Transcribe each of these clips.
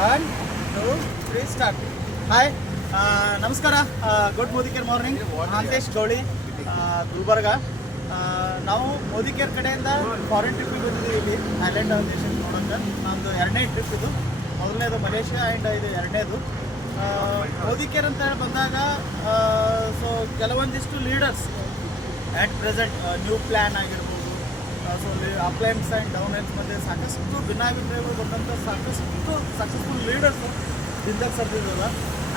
1, 2, 3, start. Hi, ನಮಸ್ಕಾರ. Good Modicare morning. Mahantesh Gouli, Gulbarga. ನಾವು ಮೋದಿಕೇರ್ ಕಡೆಯಿಂದ ಫಾರಿನ್ ಟ್ರಿಪ್ಪಿಗೆ ಬಂದಿದ್ದೀವಿ. ಇಲ್ಲಿ ಥೈಲ್ಯಾಂಡ್ ದೇಶ ನೋಡೋಕ್ಕೆ ನಮ್ಮದು 2ನೇ ಟ್ರಿಪ್. ಇದು ಮೊದಲನೇದು ಮಲೇಷ್ಯಾ ಆ್ಯಂಡ್ ಇದು 2ನೇದು. ಮೋದಿಕೇರ್ ಅಂತ ಹೇಳಿ ಬಂದಾಗ ಸೊ ಕೆಲವೊಂದಿಷ್ಟು leaders at present new plan ಆಗಿರ್ಬೋದು, ಸೊ ಅಪ್ಲೈನ್ಸ್ ಆ್ಯಂಡ್ ಡೌನ್ ಹೆಲ್ಸ್ ಮತ್ತು ಸಾಕಷ್ಟು ಭಿನ್ನಾಭಿಪ್ರಾಯಗಳು ಬಂದಂಥ ಸಾಕಷ್ಟು ಸಕ್ಸಸ್ಫುಲ್ ಲೀಡರ್ಸು ಹಿಂದಕ್ಕೆ ಸರ್ದಿದ್ದಲ್ಲ.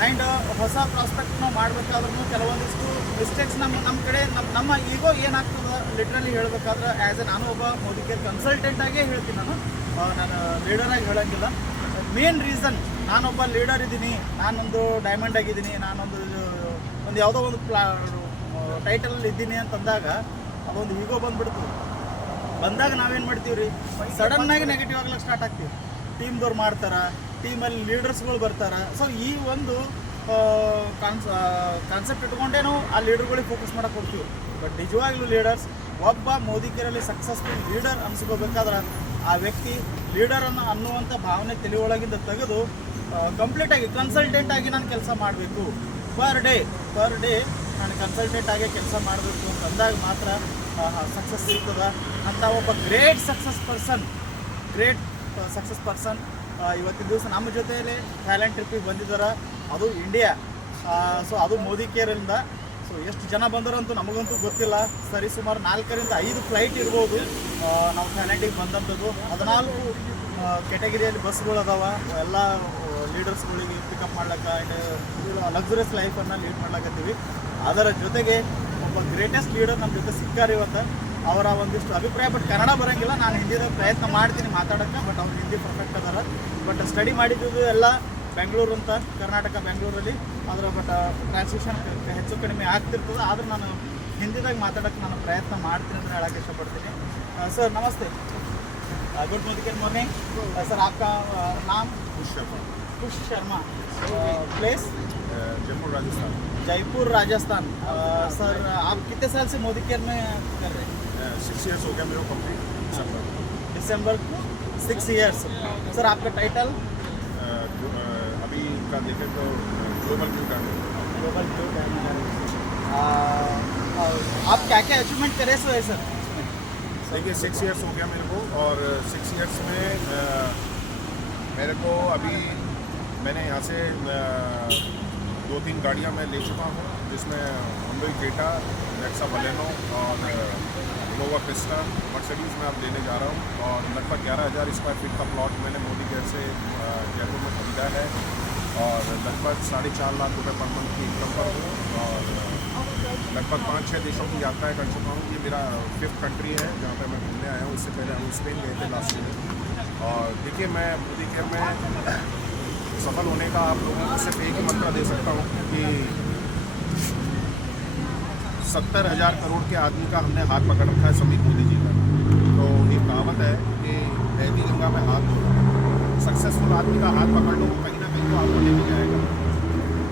ಆ್ಯಂಡ್ ಹೊಸ ಪ್ರಾಸ್ಪೆಕ್ಟ್ನ ಮಾಡಬೇಕಾದ್ರೂ ಕೆಲವೊಂದಿಷ್ಟು ಮಿಸ್ಟೇಕ್ಸ್ ನಮ್ಮ ಕಡೆ ನಮ್ಮ ಈಗೋ ಏನಾಗ್ತದೆ ಲಿಟ್ರಲಿ ಹೇಳಬೇಕಾದ್ರೆ ನಾನು ಒಬ್ಬ ಮೋದಿಕೇರ್ ಕನ್ಸಲ್ಟೆಂಟಾಗೇ ಹೇಳ್ತೀನಿ. ನಾನು ಲೀಡರಾಗಿ ಹೇಳೋಂಗಿಲ್ಲ. ಮೇನ್ ರೀಸನ್, ನಾನೊಬ್ಬ ಲೀಡರ್ ಇದ್ದೀನಿ, ನಾನೊಂದು ಡೈಮಂಡ್ ಆಗಿದ್ದೀನಿ, ನಾನೊಂದು ಯಾವುದೋ ಒಂದು ಟೈಟಲಲ್ಲಿ ಇದ್ದೀನಿ ಅಂತಂದಾಗ ಅದೊಂದು ಈಗೋ ಬಂದಾಗ ನಾವೇನು ಮಾಡ್ತೀವಿ ರೀ, ಸಡನ್ನಾಗಿ ನೆಗೆಟಿವ್ ಆಗ್ಲಿಕ್ಕೆ ಸ್ಟಾರ್ಟ್ ಆಗ್ತೀವಿ. ಟೀಮ್ದವ್ರು ಮಾಡ್ತಾರೆ, ಟೀಮಲ್ಲಿ ಲೀಡರ್ಸ್ಗಳು ಬರ್ತಾರೆ. ಸೊ ಈ ಒಂದು ಕಾನ್ಸೆಪ್ಟ್ ಇಟ್ಕೊಂಡೇ ನಾವು ಆ ಲೀಡರ್ಗಳಿಗೆ ಫೋಕಸ್ ಮಾಡೋಕೆ ಕೊಡ್ತೀವಿ. ಬಟ್ ನಿಜವಾಗ್ಲೂ ಲೀಡರ್ಸ್, ಒಬ್ಬ ಮೋದಿಕೇರಲ್ಲಿ ಸಕ್ಸಸ್ಫುಲ್ ಲೀಡರ್ ಅನಿಸ್ಕೋಬೇಕಾದ್ರೆ ಆ ವ್ಯಕ್ತಿ ಲೀಡರ್ ಅನ್ನುವಂಥ ಭಾವನೆ ತಲೆಯೊಳಗಿಂದ ತೆಗೆದು ಕಂಪ್ಲೀಟಾಗಿ ಕನ್ಸಲ್ಟೆಂಟ್ ಆಗಿ ನಾನು ಕೆಲಸ ಮಾಡಬೇಕು. ಪರ್ ಡೇ ನಾನು ಕನ್ಸಲ್ಟೆಂಟ್ ಆಗಿ ಕೆಲಸ ಮಾಡಬೇಕು ಅಂತಂದಾಗ ಮಾತ್ರ ಸಕ್ಸಸ್ ಸಿಗ್ತದೆ ಅಂತ ಒಬ್ಬ ಗ್ರೇಟ್ ಸಕ್ಸಸ್ ಪರ್ಸನ್ ಇವತ್ತಿನ ದಿವಸ ನಮ್ಮ ಜೊತೆಯಲ್ಲಿ ಥೈಲ್ಯಾಂಡ್ ಟ್ರಿಪ್ಪಿಗೆ ಬಂದಿದ್ದಾರೆ. ಅದು ಇಂಡಿಯಾ. ಸೊ ಅದು ಮೋದಿಕೇರಿಂದ. ಸೊ ಎಷ್ಟು ಜನ ಬಂದರಂತೂ ನಮಗಂತೂ ಗೊತ್ತಿಲ್ಲ. ಸರಿ ಸುಮಾರು 4 ರಿಂದ 5 ಫ್ಲೈಟ್ ಇರ್ಬೋದು ನಾವು ಥೈಲ್ಯಾಂಡಿಗೆ ಬಂದಂಥದ್ದು. 14 ಕ್ಯಾಟಗಿರಿಯಲ್ಲಿ ಬಸ್ಗಳು ಅದಾವೆ. ಎಲ್ಲ ಲೀಡರ್ಸ್ಗಳಿಗೆ ಪಿಕಪ್ ಮಾಡ್ಲಿಕ್ಕೆ ಆ್ಯಂಡ್ ಲಕ್ಸುರಿಯಸ್ ಲೈಫನ್ನು ಲೀಡ್ ಮಾಡ್ಲಕತ್ತೀವಿ. ಅದರ ಜೊತೆಗೆ ಒಬ್ಬ ಗ್ರೇಟೆಸ್ಟ್ ಲೀಡರ್ ನಮ್ಮ ಜೊತೆ ಸಿಕ್ಕಾರಿ ಇವತ್ತು. ಅವರ ಒಂದಿಷ್ಟು ಅಭಿಪ್ರಾಯ, ಬಟ್ ಕನ್ನಡ ಬರೋಂಗಿಲ್ಲ. ನಾನು ಹಿಂದಿದಾಗ ಪ್ರಯತ್ನ ಮಾಡ್ತೀನಿ ಮಾತಾಡೋಕ್ಕೆ, ಬಟ್ ಅವ್ರು ಹಿಂದಿ ಪರ್ಫೆಕ್ಟ್ ಅದಾರ. ಬಟ್ ಸ್ಟಡಿ ಮಾಡಿದ್ದು ಎಲ್ಲ ಬೆಂಗಳೂರು ಅಂತ, ಕರ್ನಾಟಕ ಬೆಂಗಳೂರಲ್ಲಿ. ಅದರ ಬಟ್ ಟ್ರಾನ್ಸ್ಲೇಷನ್ ಹೆಚ್ಚು ಕಡಿಮೆ ಆಗ್ತಿರ್ತದೆ. ಆದರೂ ನಾನು ಹಿಂದಿದಾಗ ಮಾತಾಡೋಕ್ಕೆ ನಾನು ಪ್ರಯತ್ನ ಮಾಡ್ತೀನಿ ಅಂತ ಹೇಳೋಕ್ಕೆ ಇಷ್ಟಪಡ್ತೀನಿ. ಸರ್ ನಮಸ್ತೆ. Good morning sir. आपका नाम? खुश शर्मा. प्लेस? जयपुर राजस्थान. सर आप कितने साल से मोदीकेयर में कर रहे हैं? 6 years हो गया मेरे को कंप्लीट. दिसंबर 6 years. सर आपका टाइटल? अभी का देखें तो ग्लोबल टूर आप क्या क्या अचीवमेंट करे सो है सर? देखिए 6 years हो गया मेरे को, और 6 years में मेरे को अभी मैंने यहाँ से 2-3 गाड़ियाँ मैं ले चुका हूँ, जिसमें हुंडई क्रेटा, नेक्सा बलेनो और इनोवा क्रिस्टा, मर्सिडीज़ में अब लेने जा रहा हूँ. और लगभग 11,000 स्क्वायर फीट का प्लॉट मैंने मोदीकेयर से जयपुर में खरीदा है, और लगभग 4.5 लाख रुपये पर मंथ की इनकम पर हूँ, और लगभग 5-6 देशों की यात्राएं कर चुका हूँ. ये मेरा 5th कंट्री है जहाँ पे मैं घूमने आया हूँ. इससे पहले हम स्पेन गए थे लास्ट ईयर. और देखिए, मैं मोदीकेयर में सफल होने का आप लोगों को सिर्फ एक ही मंत्र दे सकता हूँ कि 70,000 करोड़ के आदमी का हमने हाथ पकड़ रखा है, समीर मोदी जी का. तो एक कहावत है कि बहती गंगा में हाथ धो. सक्सेसफुल आदमी का हाथ पकड़ लो, कहीं ना कहीं तो आपको लेके जाएगा.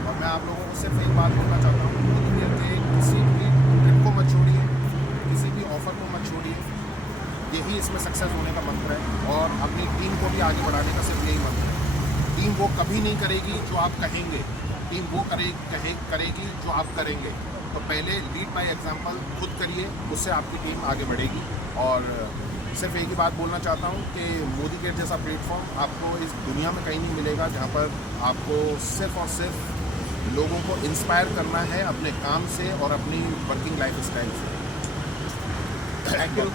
और मैं आप लोगों को सिर्फ एक बात बोलना चाहता हूँ, मोदीकेयर के किसी भी ट्रिप को मत छोड़िए, किसी भी ऑफ़र को मत छोड़िए. यही इसमें सक्सेस होने का मंत्र है. और अपनी टीम को भी आगे बढ़ाने का सिर्फ यही मंत्र है. टीम वो कभी नहीं करेगी जो आप कहेंगे, टीम वो करेगी जो आप करेंगे. तो पहले लीड बाय एग्जांपल खुद करिए, उससे आपकी टीम आगे बढ़ेगी. और सिर्फ एक ही बात बोलना चाहता हूँ कि मोदीकेयर जैसा प्लेटफॉर्म आपको इस दुनिया में कहीं नहीं मिलेगा, जहाँ पर आपको सिर्फ और सिर्फ लोगों को इंस्पायर करना है अपने काम से और अपनी वर्किंग लाइफ स्टाइल से. Thank you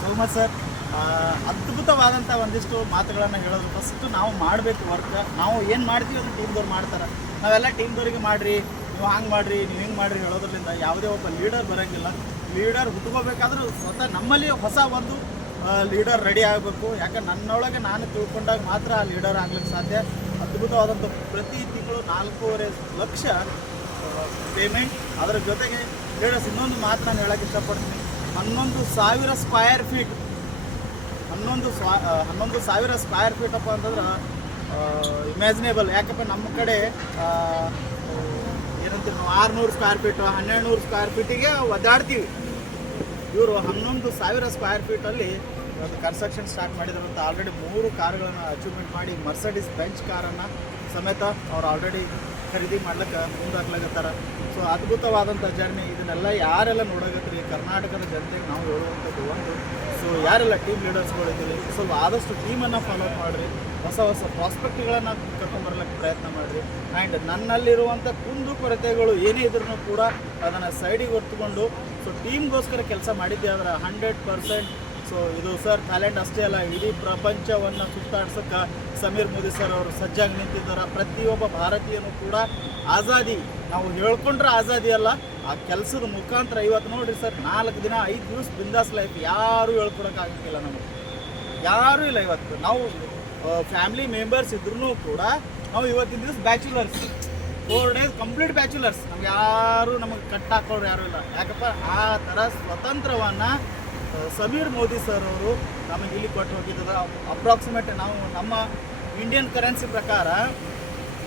so much sir. ಅದ್ಭುತವಾದಂಥ ಒಂದಿಷ್ಟು ಮಾತುಗಳನ್ನು ಹೇಳೋದು. ಫಸ್ಟು ನಾವು ಮಾಡಬೇಕು ವರ್ಕ್. ನಾವು ಏನು ಮಾಡ್ತೀವಿ ಅದು ಟೀಮ್ದವ್ರು ಮಾಡ್ತಾರೆ. ನಾವೆಲ್ಲ ಟೀಮ್ದವ್ರಿಗೆ ಮಾಡಿರಿ, ನೀವು ಹಂಗೆ ಮಾಡಿರಿ, ನೀವು ಹಿಂಗೆ ಮಾಡಿರಿ ಹೇಳೋದ್ರಿಂದ ಯಾವುದೇ ಒಬ್ಬ ಲೀಡರ್ ಬರೋಂಗಿಲ್ಲ. ಲೀಡರ್ ಹುಟ್ಕೋಬೇಕಾದ್ರೂ ಸ್ವತಃ ನಮ್ಮಲ್ಲಿ ಹೊಸ ಒಂದು ಲೀಡರ್ ರೆಡಿ ಆಗಬೇಕು. ಯಾಕಂದ್ರೆ ನನ್ನೊಳಗೆ ನಾನು ತಿಳ್ಕೊಂಡಾಗ ಮಾತ್ರ ಆ ಲೀಡರ್ ಆಗ್ಲಿಕ್ಕೆ ಸಾಧ್ಯ. ಅದ್ಭುತವಾದಂಥ ಪ್ರತಿ ತಿಂಗಳು 4.5 ಲಕ್ಷ ಪೇಮೆಂಟ್. ಅದರ ಜೊತೆಗೆ ಲೀಡರ್ಸ್ ಇನ್ನೊಂದು ಮಾತು ನಾನು ಹೇಳೋಕ್ಕೆ ಇಷ್ಟಪಡ್ತೀನಿ. 11,000 ಸ್ಕ್ವಯರ್ ಫೀಟ್ 11,000 ಸ್ಕ್ವಯರ್ ಫೀಟ್ ಅಪ್ಪ ಅಂತಂದ್ರೆ ಇಮ್ಯಾಜಿನೇಬಲ್. ಯಾಕಪ್ಪ ನಮ್ಮ ಕಡೆ ಏನಂತೀವಿ ನಾವು 600 ಸ್ಕ್ವಯರ್ ಫೀಟು 1,200 ಸ್ಕ್ವಯರ್ ಫೀಟಿಗೆ ಒದ್ದಾಡ್ತೀವಿ. ಇವರು 11,000 ಸ್ಕ್ವಯರ್ ಫೀಟಲ್ಲಿ ಇವತ್ತು ಕನ್ಸ್ಟ್ರಕ್ಷನ್ ಸ್ಟಾರ್ಟ್ ಮಾಡಿದ್ರು ಅಂತ ಆಲ್ರೆಡಿ 3 ಕಾರುಗಳನ್ನು ಅಚೀವ್ಮೆಂಟ್ ಮಾಡಿ ಮರ್ಸಡೀಸ್ ಬೆಂಚ್ ಕಾರನ್ನು ಸಮೇತ ಅವ್ರು ಆಲ್ರೆಡಿ ಖರೀದಿ ಮಾಡ್ಲಿಕ್ಕೆ ಮುಂದಾಗ್ಲಾಗತ್ತಾರ. ಸೊ ಅದ್ಭುತವಾದಂಥ ಜರ್ನಿ. ಇದನ್ನೆಲ್ಲ ಯಾರೆಲ್ಲ ನೋಡಕತ್ರಿ ಕರ್ನಾಟಕದ ಜನತೆಗೆ ನಾವು ಹೇಳುವಂಥದ್ದು ಒಂದು, ಸೊ ಯಾರೆಲ್ಲ ಟೀಮ್ ಲೀಡರ್ಸ್ಗಳಿದ್ದೀರಿ ಸ್ವಲ್ಪ ಆದಷ್ಟು ಟೀಮನ್ನು ಫಾಲೋ ಮಾಡಿರಿ, ಹೊಸ ಹೊಸ ಪ್ರಾಸ್ಪೆಕ್ಟ್ಗಳನ್ನು ಕರ್ಕೊಂಬರ್ಲಿಕ್ಕೆ ಪ್ರಯತ್ನ ಮಾಡಿರಿ. ಆ್ಯಂಡ್ ನನ್ನಲ್ಲಿರುವಂಥ ಕುಂದು ಕೊರತೆಗಳು ಏನೇ ಇದ್ರೂ ಕೂಡ ಅದನ್ನು ಸೈಡಿಗೆ ಹೊತ್ತುಕೊಂಡು ಸೊ ಟೀಮ್ಗೋಸ್ಕರ ಕೆಲಸ ಮಾಡಿದ್ದೆ ಆದರೆ 100%. ಸೊ ಇದು ಸರ್ ಥೈಲ್ಯಾಂಡ್ ಅಷ್ಟೇ ಅಲ್ಲ, ಇಡೀ ಪ್ರಪಂಚವನ್ನು ಸುತ್ತಾಡ್ಸೋಕ್ಕೆ ಸಮೀರ್ ಮೋದಿ ಸರ್ ಅವರು ಸಜ್ಜಾಗಿ ನಿಂತಿದ್ದಾರೆ. ಪ್ರತಿಯೊಬ್ಬ ಭಾರತೀಯನೂ ಕೂಡ ಆಜಾದಿ ನಾವು ಹೇಳ್ಕೊಂಡ್ರೆ ಆಜಾದಿ ಅಲ್ಲ, ಆ ಕೆಲಸದ ಮುಖಾಂತರ ಇವತ್ತು ನೋಡಿರಿ ಸರ್ 4 ದಿನ 5 ದಿವಸ ಬಿಂದಾಸ್ ಲೈಫ್ ಯಾರೂ ಹೇಳ್ಕೊಡೋಕ್ಕಾಗಂಗಿಲ್ಲ ನಮಗೆ, ಯಾರೂ ಇಲ್ಲ. ಇವತ್ತು ನಾವು ಫ್ಯಾಮಿಲಿ ಮೆಂಬರ್ಸ್ ಇದ್ರೂ ಕೂಡ ನಾವು ಇವತ್ತಿನ ದಿವಸ ಬ್ಯಾಚುಲರ್ಸ್, 4 days ಕಂಪ್ಲೀಟ್ ಬ್ಯಾಚುಲರ್ಸ್. ನಮ್ಗೆ ಯಾರು ನಮಗೆ ಕಟ್ ಹಾಕೋರು ಯಾರೂ ಇಲ್ಲ. ಯಾಕಪ್ಪ ಆ ಥರ ಸ್ವತಂತ್ರವನ್ನು ಸಮೀರ್ ಮೋದಿ ಸರ್ ಅವರು ನಮಗೆ ಇಲ್ಲಿ ಕೊಟ್ಟು ಹೋಗಿದ್ದಾರೆ. ಅಪ್ರಾಕ್ಸಿಮೇಟ್ ನಾವು ನಮ್ಮ ಇಂಡಿಯನ್ ಕರೆನ್ಸಿ ಪ್ರಕಾರ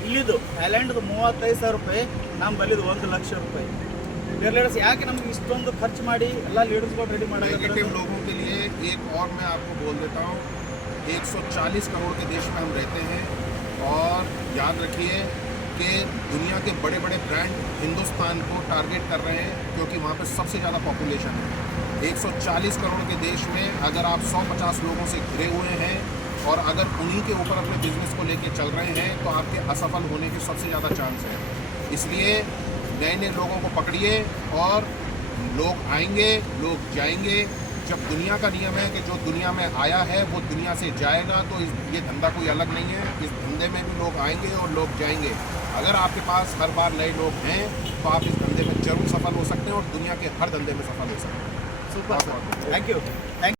ಇಲ್ಲಿದು ಥೈಲ್ಯಾಂಡ್ದು 35,000 ರೂಪಾಯಿ, ನಮ್ಮ ಬಲ್ಲಿದು 1,00,000 ರೂಪಾಯಿ. ಲೀಡರ್ಸ್ ಯಾಕೆ ನಮ್ಗೆ ಇಷ್ಟೊಂದು ಖರ್ಚು ಮಾಡಿ ಎಲ್ಲ ಲೀಡರ್ಸ್ಗಳು ರೆಡಿ ಮಾಡೋದು? नेगेटिव लोगों के लिए एक और मैं आपको बोल देता हूँ, 140 करोड़ के देश में हम रहते हैं और याद रखिए कि दुनिया के बड़े बड़े ब्रांड हिंदुस्तान को टारगेट कर रहे हैं क्योंकि वहाँ पे सबसे ज़्यादा पॉपुलेशन है। 140 करोड़ के देश में अगर आप 150 लोगों से घिरे हुए हैं और अगर उन्हीं के ऊपर अपने बिजनेस को लेके चल रहे हैं तो आपके असफल होने के सबसे ज़्यादा चांस है। इसलिए नए नए लोगों को पकड़िए और लोग आएंगे, लोग जाएंगे। जब दुनिया का नियम है कि जो दुनिया में आया है वो दुनिया से जाएगा, तो ये धंधा कोई अलग नहीं है। इस धंधे में भी लोग आएंगे और लोग जाएंगे। अगर आपके पास हर बार नए लोग हैं तो आप इस धंधे में जरूर सफल हो सकते हैं और दुनिया के हर धंधे में सफल हो सकते हैं। Super, thank you.